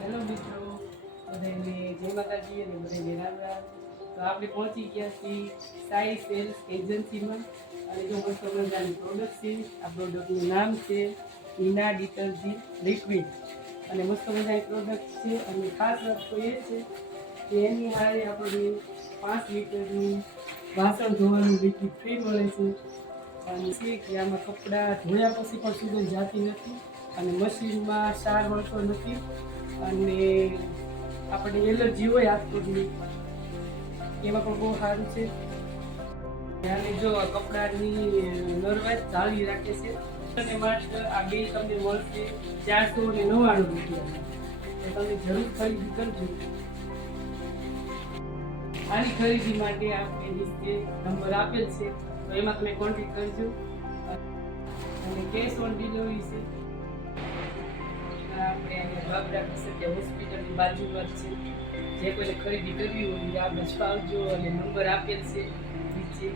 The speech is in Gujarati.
હેલો મિત્રો, બધાને જય માતાજી અને બધાને રામ રામ. તો આપણે પહોંચી ગયા છીએ સાઈ સેલ્સ એજન્સીમાં. અને જો મસ્ત મજાની પ્રોડક્ટ છે આ પ્રોડક્ટનું નામ છે ઇના ડિટર્જન્ટ લિક્વિડ. અને મસ્ત મજાની પ્રોડક્ટ છે. અને ખાસ વસ્તુ એ છે કે એની હારે આપણને પાંચ લીટરની વાસણ ધોવાનું લિક્વિડ ફ્રી મળે છે. અને છે કે આમાં કપડાં ધોયા પછી પણ સુગંધ જાતી નથી. અને મશીનમાં સાર મળતો નથી. અને આપણે એલર્જી હોય હાથ પગની એમાં પણ બહુ સારું છે. અને જો કપડાની નર્વસ જાળવી રાખે છે. અને માત્ર આ બે તમને મળશે ચારસો ને નવ્વાણું રૂપિયા તમે જરૂર ખરીદી કરજો. આની ખરીદી માટે આપણે નીચે નંબર આપેલ છે. તો એમાં તમે કોન્ટેક્ટ કરજો. અને કેશ ઓન ડિલિવરી છે. બાબરા હોસ્પિટલ હોસ્પિટલની બાજુમાં જ છે. જે કોઈને ખરીદી કરવી હોય આપણે આવજો અને નંબર આપેલ છે. નીચે